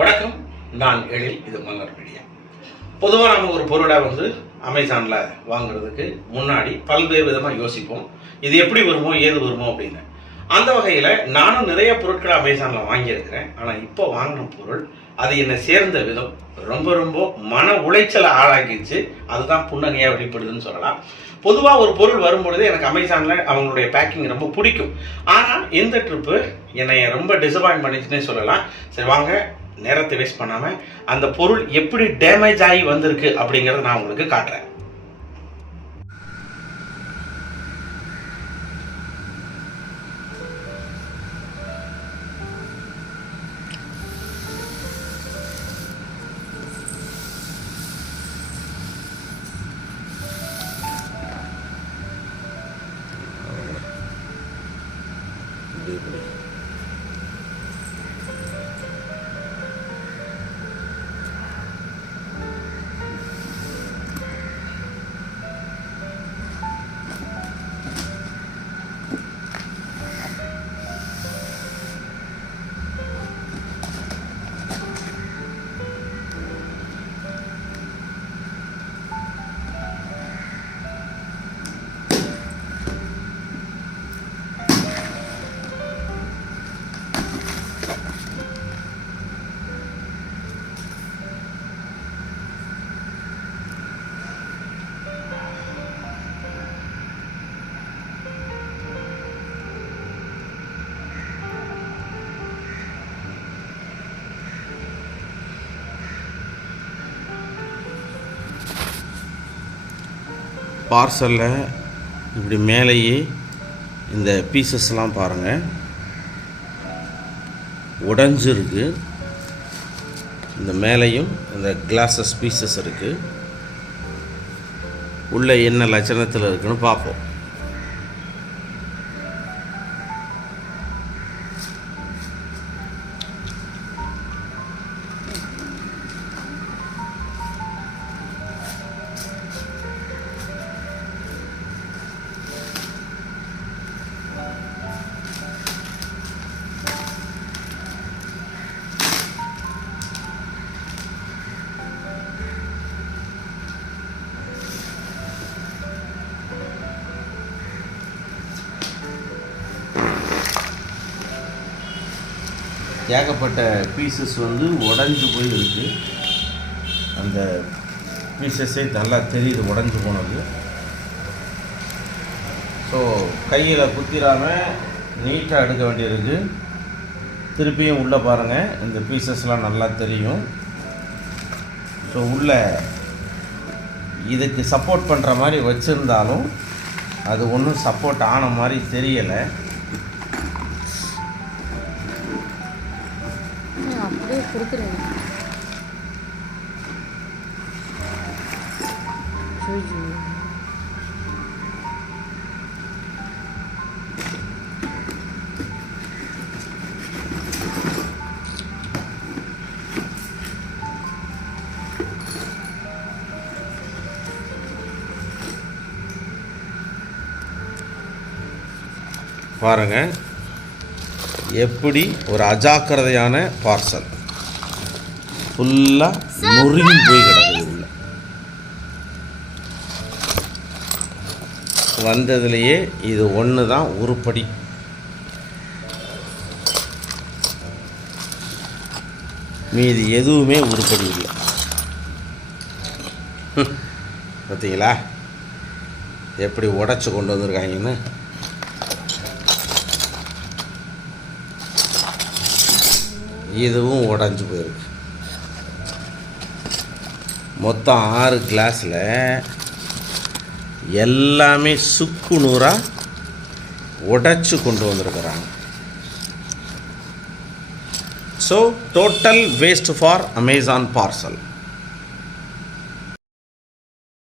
வணக்கம், நான் எழில். இது மலர் மீடியா. பொதுவாக நம்ம ஒரு பொருளை அமேசானில் வாங்குறதுக்கு முன்னாடி பல்வேறு விதமாக யோசிப்போம். இது எப்படி வருமோ ஏது வருமோ அப்படின்னு. அந்த வகையில் நானும் நிறைய பொருட்களை அமேசானில் வாங்கியிருக்கிறேன். ஆனால் இப்போ வாங்கின பொருள் அது என்னை சேர்ந்த விதம் ரொம்ப ரொம்ப மன உளைச்சலை ஆளாக்கிடுச்சு. அதுதான் புன்னகையாக வெளிப்படுதுன்னு சொல்லலாம். பொதுவாக ஒரு பொருள் வரும்பொழுது எனக்கு அமேசானில் அவங்களுடைய பேக்கிங் ரொம்ப பிடிக்கும். ஆனால் இந்த ட்ரிப்பு என்னை ரொம்ப டிசப்பாயின்ட் பண்ணிச்சுன்னே சொல்லலாம். சரி வாங்க, நேரத்தை வேஸ்ட் பண்ணாமல் அந்த பொருள் எப்படி டேமேஜ் ஆகி வந்திருக்கு அப்படிங்கிறத நான் உங்களுக்கு காட்டுறேன். பார்சலில் இப்படி மேலேயே இந்த பீசஸ்லாம் பாருங்கள், உடைஞ்சிருக்கு. இந்த மேலேயும் இந்த கிளாஸஸ் பீசஸ் இருக்குது. உள்ளே என்ன லட்சணத்தில் இருக்குன்னு பார்ப்போம். ஏகப்பட்ட பீசஸ் உடஞ்சி போய் இருக்குது. அந்த பீசஸே நல்லா தெரியுது உடஞ்சி போனது. ஸோ கையில் குத்திராமல் நீட்டாக எடுக்க வேண்டியிருக்கு. திருப்பியும் உள்ளே பாருங்கள், இந்த பீசஸ்லாம் நல்லா தெரியும். ஸோ உள்ளே இதுக்கு சப்போர்ட் பண்ணுற மாதிரி வச்சுருந்தாலும் அது ஒன்றும் சப்போர்ட் ஆன மாதிரி தெரியலை. அப்படியே கொடுக்குறேன். பாருங்கள் எப்படி ஒரு அஜாக்கிரதையான பார்சல் ஃபுல்லாக நொறுங்கி போய் கிடக்குது. உள்ள வந்ததுலேயே இது ஒன்று தான் உருப்படி. மீதி எதுவுமே உருப்படி இல்லை. பார்த்தீங்களா எப்படி உடைச்சி கொண்டு வந்திருக்காங்கன்னு. இதுவும் உடஞ்சி போயிருக்கு. மொத்தம் 6 கிளாஸில் எல்லாமே சுக்கு நூறாக உடைச்சி கொண்டு வந்திருக்கிறாங்க. So total waste for Amazon parcel.